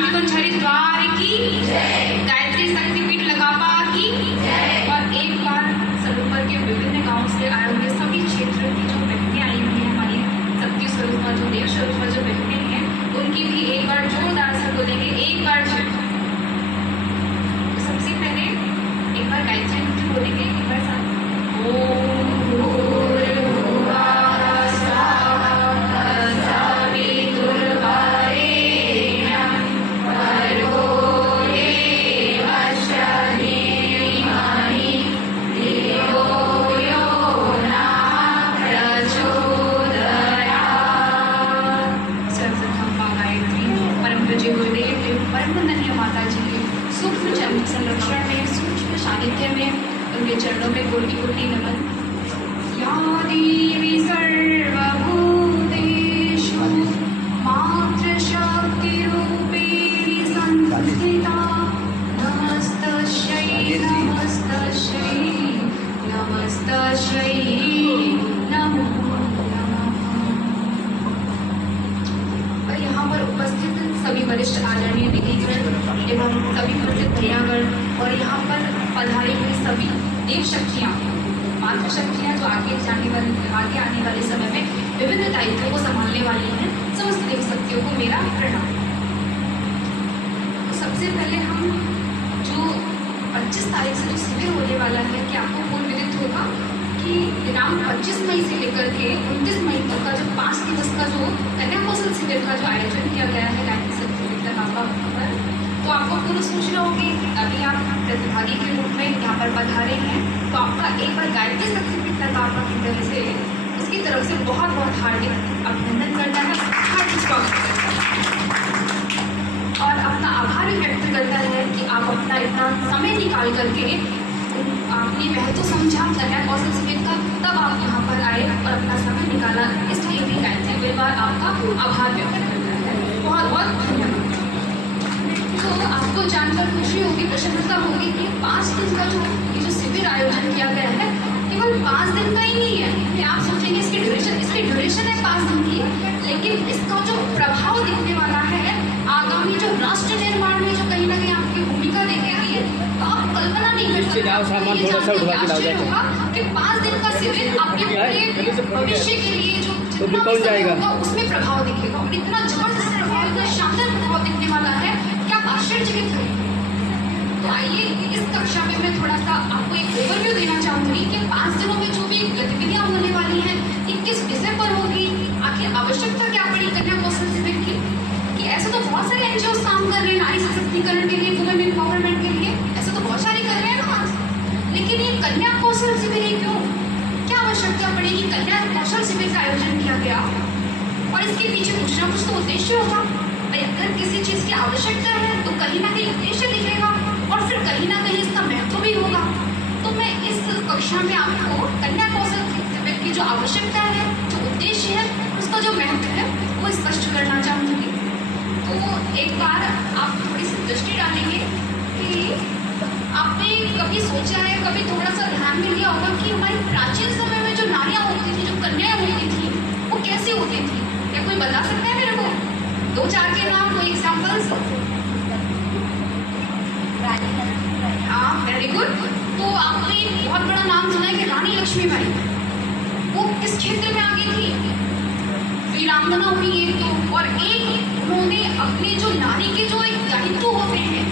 शांति कुंज हरिद्वार की, गायत्री शक्तिपीठ लगापा की। और एक बार सरोवर के विभिन्न गांवों से आए हुए सभी क्षेत्र की जो बहनें आई हुई हैं, हमारी शक्ति स्वरूप जो देव स्वरूप जो बहनें हैं, उनकी भी एक बार जोरदार से बोलेंगे, एक बार जय। तो सबसे पहले एक बार गायत्री मंत्र बोलेंगे, एक बार साथ ओम। संरक्षण में, सूक्ष्म सानिध्य में, उनके चरणों में कोटि कोटि नमन। या देवी सर्वभूतेषु मातृशक्तिरूपेण संस्थिता नमस्तस्यै नमस्तस्यै नमस्तस्यै नमो नमः। और यहाँ पर उपस्थित सभी वरिष्ठ आदरणीय दीदीगण एवं सभी प्रसिद्ध भैयागण और यहाँ पर पधारी हुई सभी देव शक्तियाँ, मातृ शक्तियाँ जो आगे आने वाले समय में विभिन्न दायित्वों को संभालने वाली हैं, समस्त देव शक्तियों को मेरा प्रणाम। तो सबसे पहले हम जो 25 तारीख से जो शिविर होने वाला है, कि आपको पूर्ण विदित होगा कि दिनांक 25 मई से लेकर के 29 मई तक का जो 5 दिवस का जो कन्या कौशल शिविर का जो आयोजन किया गया है गायत्री शक्तिपीठ लगापा पर, तो आपको पूर्ण सूचना होगी। अभी आप प्रतिभागी के रूप में यहाँ पर पधारे हैं, तो आपका एक बार गायत्री शक्तिपीठ लगापा की तरफ से, उसकी तरफ से बहुत बहुत हार्दिक अभिनंदन करता है, हार्दिक स्वागत करता है और अपना आभार भी व्यक्त करता है कि आप अपना इतना समय निकाल करके आपने महत्व समझा कन्या कौशल शिविर का, तब आप यहाँ पर आए और अपना समय निकाला, इसलिए भी गायत्री परिवार आपका आभार व्यक्त करता है। बहुत बहुत धन्यवाद। तो आपको जानकर खुशी होगी, प्रसन्नता होगी कि 5 दिन का जो ये जो शिविर आयोजन किया गया है, केवल 5 दिन का ही नहीं है। आप सोचेंगे इसकी ड्यूरेशन है 5 दिन की, लेकिन इसका जो प्रभाव दिखने वाला है आगामी जो राष्ट्र निर्माण में जो कहीं ना कहीं आपकी भूमिका देखेगी, तो आप कल्पना नहीं कर सकते होगा कि 5 दिन का शिविर आपके पूरे भविष्य के लिए जो होगा उसमें प्रभाव दिखेगा। और इतना जबरदस्त प्रभाव, इतना शानदार प्रभाव दिखने वाला है, आश्चर्यचकित है। तो आइए इस कक्षा में मैं थोड़ा सा आपको एक ओवरव्यू देना चाहूंगी कि 5 दिनों में जो भी गतिविधियां होने वाली हैं, कि किस विषय पर होगी, आखिर आवश्यकता क्या पड़ी कन्या कौशल शिविर की। कि ऐसे तो बहुत सारे एनजीओ काम कर रहे हैं नारी सशक्तिकरण के लिए, वुमेन एम्पावरमेंट के लिए, ऐसे तो बहुत सारे कर रहे हैं ना, लेकिन ये कन्या कौशल शिविर ही क्यों, क्या आवश्यकता पड़ी कि कन्या कौशल शिविर का आयोजन किया गया। और इसके पीछे कुछ ना कुछ तो उद्देश्य होगा। अगर किसी चीज की आवश्यकता है तो कहीं ना कहीं उद्देश्य दिखेगा और फिर कहीं ना कहीं इसका महत्व भी होगा। तो मैं इस कक्षा में आपको कन्या कौशल शिविर की जो आवश्यकता है, जो उद्देश्य है, उसका जो महत्व है वो स्पष्ट करना चाहूँगी। तो एक बार आप थोड़ी सी दृष्टि डालेंगे कि आपने कभी सोचा है, कभी थोड़ा सा ध्यान में लिया होगा कि हमारे प्राचीन समय में जो नारियाँ होती थी, जो कन्याएं होती थी, वो कैसी होती थी। क्या कोई बता सकता है मेरे को 2-4 के नाम, कोई एग्जाम्पल्स? हाँ, वेरी गुड। तो आपने बहुत बड़ा नाम सुना है कि रानी लक्ष्मीबाई, वो किस क्षेत्र में आ गई थी, वीरांगना हुई है। तो और एक उन्होंने अपने जो नारी के जो एक दायित्व होते हैं,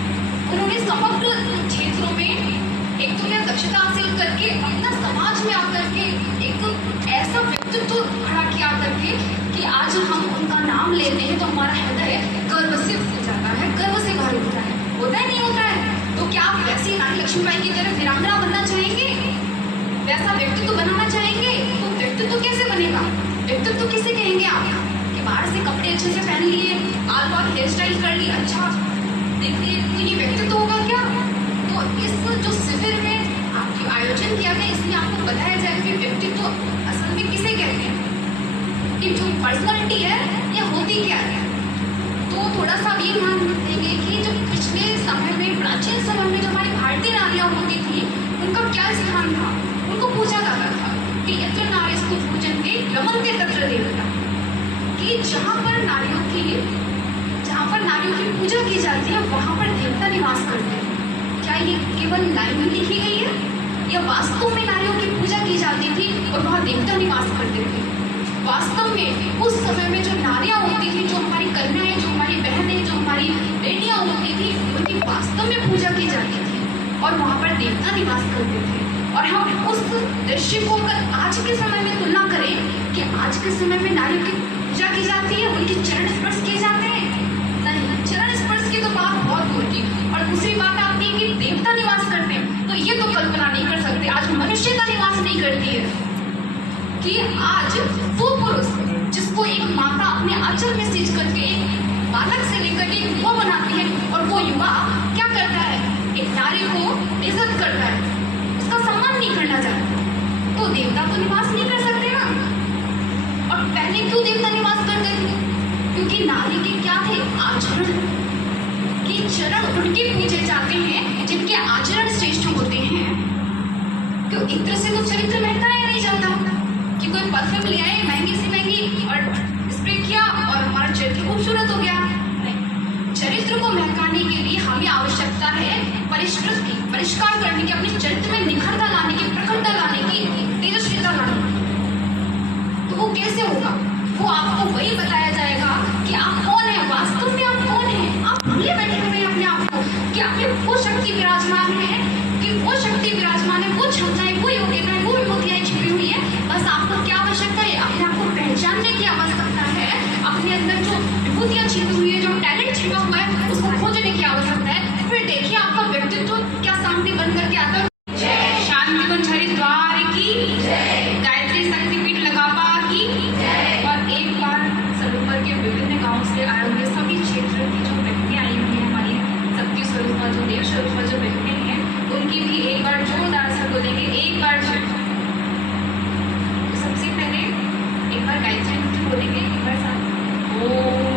उन्होंने समग्र क्षेत्रों में एक तो क्या दक्षता हासिल करके अपना समाज में आकर के एक ऐसा व्यक्तित्व खड़ा किया करके कि आज हम उनका नाम लेते हैं तो हमारा हृदय गर्व से हो जाता है, गर्व से भर उठता है, होता है नहीं होता है। तो क्या आप वैसी रानी लक्ष्मीबाई की तरह वीरांगना बनना चाहेंगे, वैसा व्यक्तित्व बनाना चाहेंगे? तो व्यक्तित्व कैसे बनेगा, व्यक्तित्व किसे कहेंगे आप, कि बाहर से कपड़े अच्छे से पहन लिए, आल पाल हेयर स्टाइल कर ली, अच्छा देखिए, तो ये व्यक्तित्व होगा क्या? तो इस जो शिविर में आपकी आयोजन किया गया, इसमें आपको बताया जाएगा कि व्यक्तित्व असल में किसे कहते हैं, कि जो पर्सनालिटी है ये होती क्या है। तो थोड़ा सा ये ध्यान देंगे कि जो पिछले समय में, प्राचीन समय में जो हमारी भारतीय नारियाँ होती थी, उनका क्या स्थान था, उनको पूछा जाता था कि यत्र नारीस्तु पूजन्ते रमन्ते तत्र देवता, कि जहाँ पर नारियों की पूजा की जाती है वहाँ पर देवता निवास करते हैं। क्या ये केवल लाइन में लिखी गई है या वास्तव में नारियों की पूजा की जाती थी और वहाँ देवता निवास करते थे? वास्तव में उस समय में जो नारियाँ होती थी, जो हमारी कन्याएं, जो हमारी बहनें, जो हमारी बेटियाँ होती थी, उनकी वास्तव में पूजा की जाती थी और वहाँ पर देवता निवास करते थे। और हम उस दृश्य को अगर आज के समय में तुलना करें कि आज के समय में नारियों की पूजा की जाती है, उनके चरण स्पर्श किए जाते हैं, नहीं, चरण स्पर्श की तो बात बहुत दूर की। और दूसरी बात आपने कि देवता निवास करते हैं, तो ये तो कल्पना नहीं कर सकते आज मनुष्यता निवास नहीं करती है कि आज वो पुरुष जिसको एक माता अपने आंचल में सींच करके एक बालक से लेकर एक युवा बनाती है और वो युवा क्या करता है, एक नारी को इज्जत करता है, उसका सम्मान नहीं करना चाहता, तो देवता तो निवास नहीं कर सकते ना। और पहले क्यों देवता निवास करते थे? क्योंकि नारी के क्या थे, आचरण, कि चरण उनके पूजे जाते हैं जिनके आचरण श्रेष्ठ होते हैं। तो इत्र से तो चरित्र महकाया नहीं जाता कि कोई परफ्यूम ले आए महंगी से महंगी और स्प्रे किया और हमारा चरित्र खूबसूरत हो गया। नहीं, चरित्र को महकाने के लिए हमें आवश्यकता है परिष्कृत की, परिष्कार करने की, अपने चरित्र में निखरता लाने की, प्रखरता लाने की, तेजस्विता लाने की। तो वो कैसे होगा? वो आपको वही बताया जाएगा कि आप कौन है, वास्तव में आप कौन है। आप भूले बैठे हुए अपने आप को कि आप में वो शक्ति विराजमान है, कि वो शक्ति विराजमान है, वो क्षमताएं, वो योग्यताएं, वो विभूतियां छिपी हुई है। बस आपको क्या आवश्यकता है, अपने आप को पहचानने की आवश्यकता है, अपने अंदर जो विभूतियां छिपी हुई है, जो टैलेंट छिपा हुआ है, उसको खोजने की आवश्यकता है। फिर देखिए आपका व्यक्तित्व क्या सामने बन करके आता है। शांतिवन हरिद्वार की, गायत्री शक्तिपीठ लगापा की। और एक बार सरोवर के विभिन्न गांवों से आए हुए सभी क्षेत्र की जो बहनें आई हुई हैं, हमारी शक्ति स्वरूप जो देव स्वरूप जो बहनें हैं, उनकी भी एक बार जोरदार से बोलेंगे, एक बार जय। तो सबसे पहले एक बार गायत्री मंत्र बोलेंगे, एक बार साथ ओम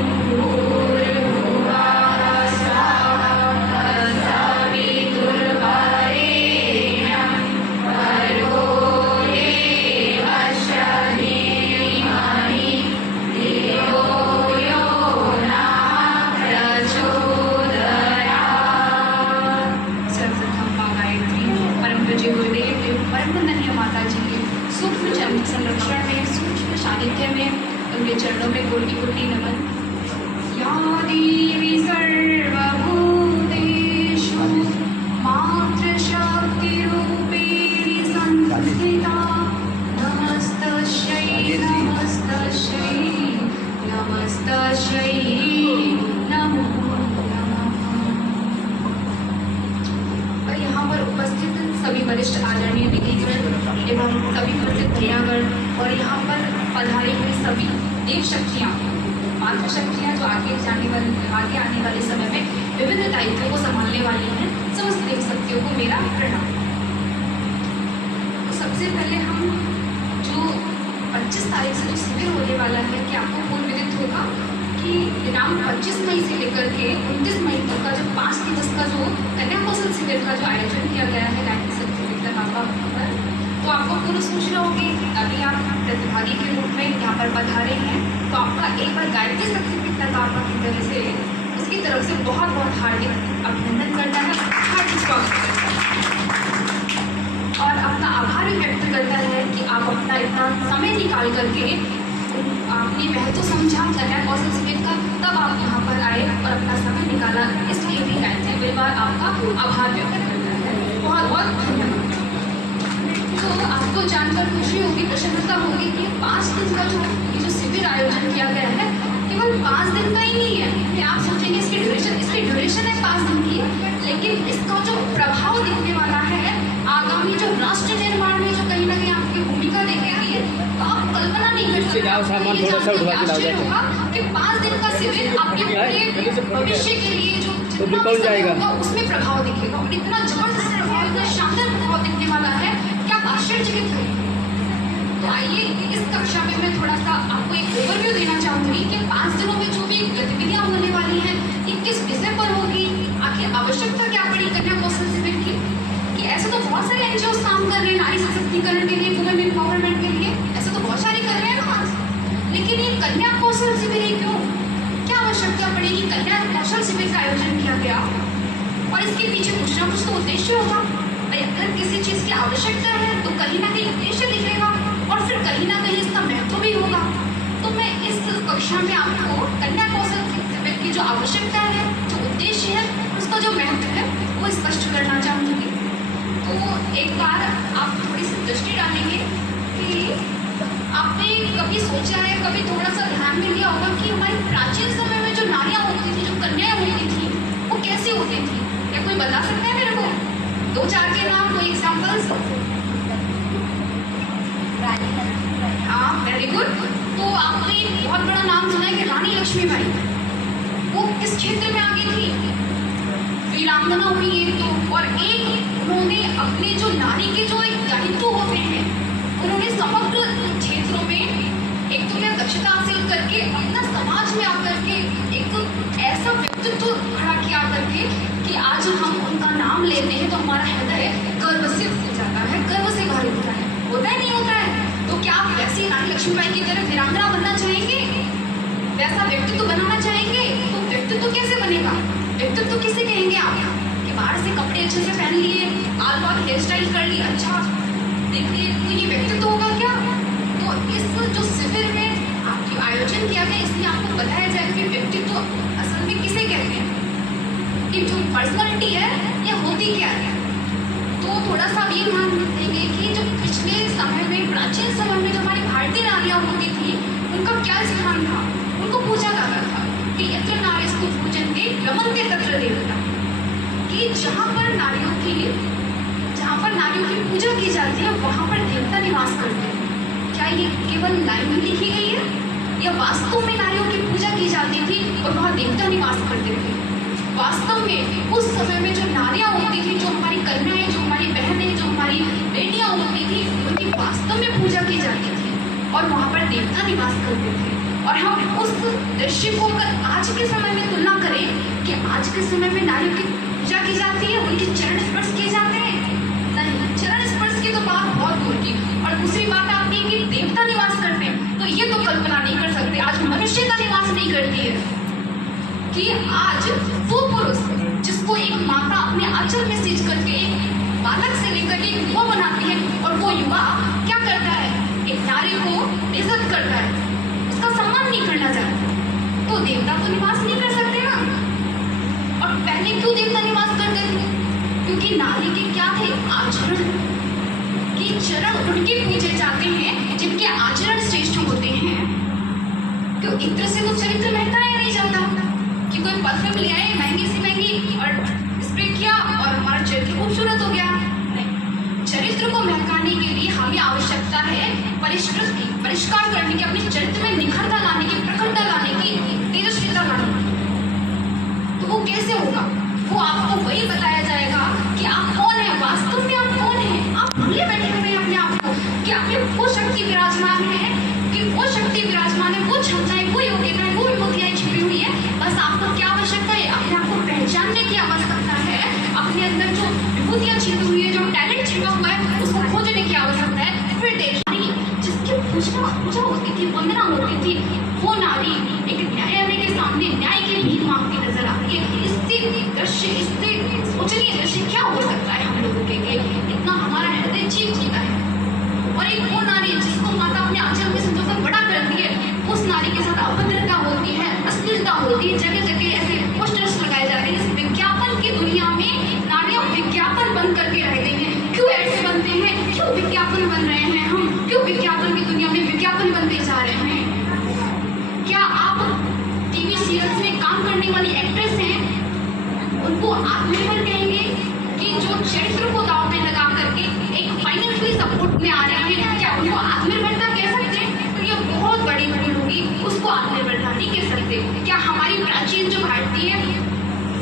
संरक्षण में, सूक्ष्म सानिध्य में, उनके चरणों में कोटि कोटि नमन। या देवी सर्वभूतेषु मातृशक्तिरूपेण संस्थिता नमस्तस्यै नमस्तस्यै नमस्तस्यै नमो नमः। और यहाँ पर उपस्थित सभी वरिष्ठ आदरणीय विधिगण एवं सभी प्रसिद्ध क्रियागण और यहाँ पर पधारी हुई सभी देव शक्तियाँ, मातृशक्तियाँ जो आगे आने वाले समय में विभिन्न दायित्वों को संभालने वाली हैं, समस्त देव शक्तियों को मेरा प्रणाम। तो सबसे पहले हम जो 25 तारीख से जो शिविर होने वाला है, कि आपको पूर्व विदित होगा कि दिनांक 25 मई से लेकर के 29 मई तक का जो 5 दिवस का जो कन्या कौशल शिविर का जो आयोजन किया गया है गायत्री शक्तिपीठ बाबा पर, तो आपको पूर्व सूचना होगी। अभी आप प्रतिभागी के रूप में यहाँ पर पधारे हैं, तो आपका एक बार गायत्री शक्तिपीठ बाबा की तरफ से, उसकी तरफ से बहुत बहुत हार्दिक अभिनंदन करता है, हार्दिक स्वागत करता है और अपना आभार भी व्यक्त करता है कि आप अपना इतना समय निकाल करके आपने महत्व समझा कन्या कौशल शिविर का, तब आप यहाँ पर आए और अपना समय निकाला। इसलिए भी गायत्री परिवार आपका आभार व्यक्त करता है, बहुत बहुत धन्यवाद। तो आपको जानकर खुशी होगी, प्रसन्नता होगी कि 5 दिन का जो ये जो शिविर आयोजन किया गया है, केवल 5 दिन का ही नहीं है। फिर आप सोचेंगे इसकी ड्यूरेशन है 5 दिन की, लेकिन इसका जो प्रभाव दिखने वाला है आगामी जो राष्ट्र निर्माण में जो कहीं ना कहीं आपकी भूमिका देखेगी, तो आप कल्पना नहीं कर सकते कि 5 दिन का शिविर आपके भविष्य के लिए जो जितना उसमें प्रभाव दिखेगा और इतना जबरदस्त प्रभाव, इतना शानदार प्रभाव दिखने वाला है कि आप आश्चर्यचकित होंगे। तो आइए इस कक्षा में मैं थोड़ा सा आपको एक ओवरव्यू देना चाहूँगी कि 5 दिनों में जो भी गतिविधियाँ होने वाली हैं, ये किस विषय पर होगी, आखिर आवश्यकता क्या पड़ी कन्या कौशल शिविर की। कि ऐसे तो बहुत सारे एनजीओ काम कर रहे हैं नारी सशक्तिकरण के लिए, वुमेन एम्पावरमेंट के लिए, ऐसे तो बहुत सारे कर रहे हैं ना आज, लेकिन ये कन्या कौशल शिविर ही क्यों, क्या आवश्यकता पड़ेगी कन्या कौशल शिविर का और इसके पीछे कुछ ना कुछ तो उद्देश्य होगा। भाई अगर किसी चीज की आवश्यकता है तो कहीं ना कहीं उद्देश्य दिखेगा और फिर कहीं ना कहीं इसका महत्व भी होगा। तो मैं इस कक्षा में आपको कन्या कौशल सिविल की जो आवश्यकता है, जो उद्देश्य है, उसका जो महत्व है वो स्पष्ट करना चाहूँगी। तो एक बार आप थोड़ी सी दृष्टि डालेंगे कि आपने कभी सोचा है, कभी थोड़ा सा ध्यान में लिया होगा कि हमारे प्राचीन समय में जो नारियाँ होती थी, जो कन्याएं होती थी, वो कैसी होती थी? क्या कोई बता सकता है मेरे को? 2-4 के नाम, कोई एग्जाम्पल्स? हाँ, वेरी गुड। तो आपने एक बहुत बड़ा नाम सुना है कि रानी लक्ष्मीबाई। वो किस क्षेत्र में आगे थी? वीरांगना हुई है। तो और एक उन्होंने अपने जो नारी के जो एक दायित्व होते हैं, उन्होंने समग्र क्षेत्रों में एक तो क्या दक्षता हासिल करके अपना समाज में आकर के एक ऐसा व्यक्तित्व खड़ा किया करके कि आज हम उनका नाम लेते हैं तो हमारा हृदय गर्व से हो जाता है, गर्व से भर उठता है। होता है नहीं होता है? तो क्या आप वैसी रानी लक्ष्मीबाई की तरह वीरांगना बनना चाहेंगे? वैसा व्यक्तित्व बनाना चाहेंगे? तो व्यक्तित्व कैसे बनेगा? व्यक्तित्व किसे कहेंगे आप? कि बाहर से कपड़े अच्छे से पहन लिए, बाल बाल हेयर स्टाइल कर ली, अच्छा देखिए, तो ये व्यक्तित्व होगा क्या? तो इस जो शिविर में आपकी आयोजन किया गया, इसलिए आपको बताया जाएगा कि व्यक्तित्व असल में किसे कहते हैं, कि जो पर्सनालिटी है ये होती क्या है। तो थोड़ा सा ये ध्यान देंगे कि जो पिछले समय में, प्राचीन समय में जो हमारी भारतीय नारियाँ होती थी, उनका क्या स्थान था? उनको पूजा जाता था कि यत्र नारीस्तु पूजन्ते रमन्ते तत्र देवता, कि जहाँ पर नारियों की पूजा की जाती है वहाँ पर देवता निवास करते हैं। क्या ये केवल लाइन में लिखी गई है या वास्तव में नारियों की पूजा की जाती थी और वहाँ देवता निवास करते थे? वास्तव में उस समय में जो नारियाँ होती थी, जो हमारी कन्याएं, जो हमारी बहनें, जो हमारी बेटियाँ होती थी, उनकी वास्तव में पूजा की जाती थी और वहाँ पर देवता निवास करते थे। और हम उस दृश्य को अगर आज के समय में तुलना करें कि आज के समय में नारियों की पूजा की जाती है, उनके चरण स्पर्श किए जाते हैं? नहीं, चरण स्पर्श की तो बात बहुत दूर की। और दूसरी बात आती है कि देवता निवास करते हैं, तो ये तो कल्पना नहीं कर सकते आज मनुष्यता निवास नहीं करती है कि आज वो पुरुष जिसको एक माता अपने आंचल में सींच करके एक बालक से लेकर एक युवा बनाती है, और वो युवा क्या करता है? एक नारी को इज्जत करता है, उसका सम्मान नहीं करना चाहता, तो देवता तो निवास नहीं कर सकते ना। और पहले क्यों देवता निवास करते थे? क्योंकि नारी के क्या थे? आचरण, कि चरण उनके पूजे जाते हैं जिनके आचरण श्रेष्ठ होते हैं। तो इत्र से तो चरित्र महकता या नहीं जाता कि कोई परफ्यूम ले आए महंगी से महंगी और स्प्रे किया और हमारा चरित्र खूबसूरत हो गया? नहीं, चरित्र को महकाने के लिए हमें आवश्यकता है परिष्कृत की, परिष्कार करने की, अपने चरित्र में निखरता लाने की, प्रखरता लाने की, तेजस्विता लाने की। तो वो कैसे होगा? वो आपको वही बताया जाएगा कि आप कौन है, वास्तव में आप कौन है। आप भूले बैठे हुए हैं अपने आप को कि आप में वो शक्ति विराजमान है, कि वो शक्ति विराजमान है, वो क्षमताएं, वो योग्यताएं, वो विभूतियां छिपी हुई है। बस आपको क्या आवश्यकता है? अपने आप को पहचानने की आवश्यकता है। अपने अंदर जो विभूतियां छिपी हुई है, जो टैलेंट छिपा हुआ है, उसको खोजने की आवश्यकता है। फिर देखिए, जिसकी पूजा होती थी, वंदना होती थी, वो नारी एक न्यायालय के सामने न्याय की भीख मांगती नजर आती है। इससे दृश्य, इससे सोचनीय दृश्य क्या हो सकता है हम लोगों के लिए? इतना हमारा हृदय चीख उठता है। और एक वो नारी जिसको माता अपने आंचल में संजोकर बड़ा करती है, उस नारी के साथ अभद्रता होती है, अश्लीलता होती है, जगह जगह ऐसे पोस्टर्स लगाए जाते हैं। इस विज्ञापन की दुनिया में नारियां विज्ञापन बन करके रह गई हैं। क्यों ऐसे बनते हैं? क्यों विज्ञापन बन रहे हैं? हम क्यों विज्ञापन की दुनिया में विज्ञापन बनते जा रहे हैं? क्या आप टीवी सीरियल्स में काम करने वाली एक्ट्रेस हैं, उनको आत्मनिर्भर कहेंगे कि जो चरित्र को दांव पे लगा करके एक फाइनेंशियली सपोर्ट में आ रहे हैं, क्या उनको आत्मनिर्भरता कह सकते हैं? तो ये बहुत बड़ी भूल होगी, उसको आत्मनिर्भरता नहीं कह सकते। क्या हमारी प्राचीन जो भारतीय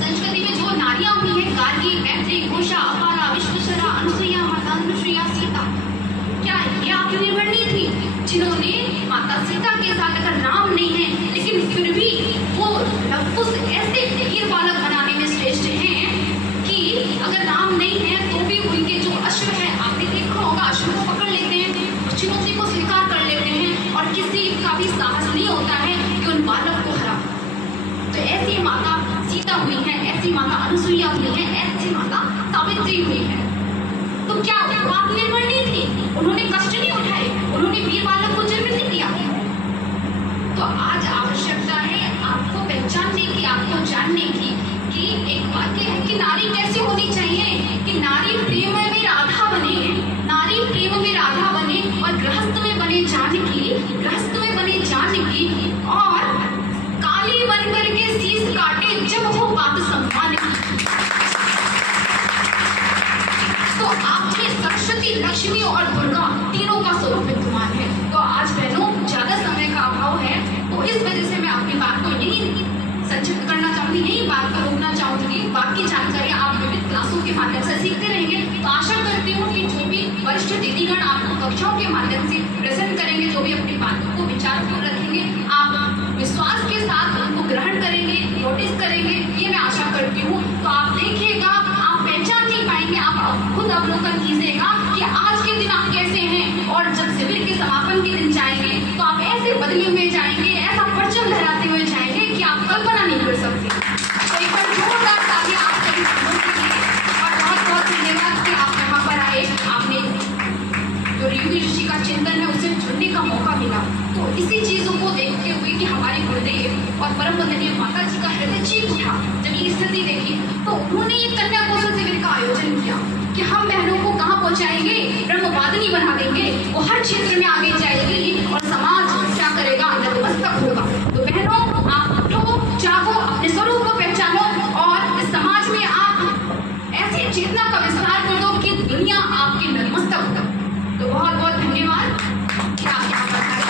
संस्कृति में जो नारियां हुई हैं, गार्गी, मैत्री, घोषा, अपारा, विश्वशरा, अनुसुईया, माता अनुसुईया, सीता, क्या ये आत्मनिर्भर नहीं थी? जिन्होंने माता सीता के साथ अगर राम नहीं है, लेकिन फिर भी वो लवकुश ऐसे वीर बालक बनाने में श्रेष्ठ हैं कि अगर राम नहीं है तो भी उनके जो अश्व है, आपने देखा होगा, अश्व को पकड़ लेते हैं, चुनौती को स्वीकार कर लेते हैं, और किसी का भी साहस नहीं होता है कि उन बालक को हरा। तो ऐसी माता सीता हुई है, ऐसी माता अनुसुईया हुई है, ऐसी माता सावित्री हुई है। तो क्या वो आत्मनिर्भर नहीं थी? उन्होंने कष्ट नहीं उठाए, उन्होंने वीर बालक को जन्म नहीं दिया। तो आज आवश्यकता है आपको पहचानने की, आपको जानने की कि एक वाक्य है कि नारी कैसी होनी चाहिए, कि नारी प्रेम में राधा बने, नारी प्रेम में राधा बने और गृहस्थ में बने जानकी, गृहस्थ में बने जानकी, और काली बन करके शीश काटे जब हो बात सम्मान की। तो आपके सरस्वती, लक्ष्मी और दुर्गा तीनों का स्वरूप विद्यमान है। तो आज बहनों ज्यादा समय का अभाव है, तो इस वजह से मैं अपनी बात को यही संक्षिप्त करना चाहूंगी, यही बात को रोकना चाहूंगी। बाकी जानकारी आप विविध क्लासों के माध्यम से सीखते रहेंगे। तो आशा करती हूँ कि जो भी वरिष्ठ दीदीगण आपको कक्षाओं के माध्यम से प्रेजेंट करेंगे, जो भी अपनी बातों को विचारपूर्ण रखेंगे, आप विश्वास के साथ उनको ग्रहण करेंगे, नोटिस करेंगे, ये मैं आशा करती हूँ। तो आप देखिएगा, आप पहचान नहीं पाएंगे, आप खुद अवलोकन कीजिएगा कि आज के दिन आप कैसे हैं, और जब शिविर के समापन के दिन जाएंगे तो आप ऐसे बदले हुए जाएंगे, ऐसा परचम लहराते हुए जाएंगे कि आप कल्पना नहीं कर सकते। तो एक बार जोरदार तालियां आप सभी बहनों के लिए, और बहुत बहुत धन्यवाद कि आप यहाँ पर आए, आपने जो रेणु ऋषि का चिंतन है उससे जुड़ने का मौका मिला। तो इसी चीजों को देखते हुए कि हमारे गुरुदेव और परम वंदनीय माता जी का हृदय चीख उठा जब ये स्थिति देखी, तो उन्होंने ये कन्या कौशल शिविर का आयोजन किया कि हम बहनों को कहाँ पहुँचाएंगे, ब्रह्मवादिनी बना देंगे, वो हर क्षेत्र में आगे जाएगी और समाज क्या करेगा, नतमस्तक होगा। तो बहनों, आप उठो, जागो, अपने स्वरूप को पहचानो और इस समाज में आप ऐसी चेतना का विस्तार कर दो कि दुनिया आपकी नतमस्तक होगा। तो बहुत बहुत धन्यवाद कि आप यहाँ पर आए।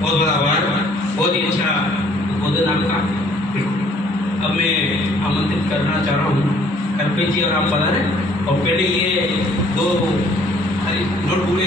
बहुत बड़ा आभार, बहुत ही अच्छा उद्बोधन आपका। अब मैं आमंत्रित करना चाह रहा हूँ कल्पेश जी और आप पधारें, और पहले ये दो नोट पूरे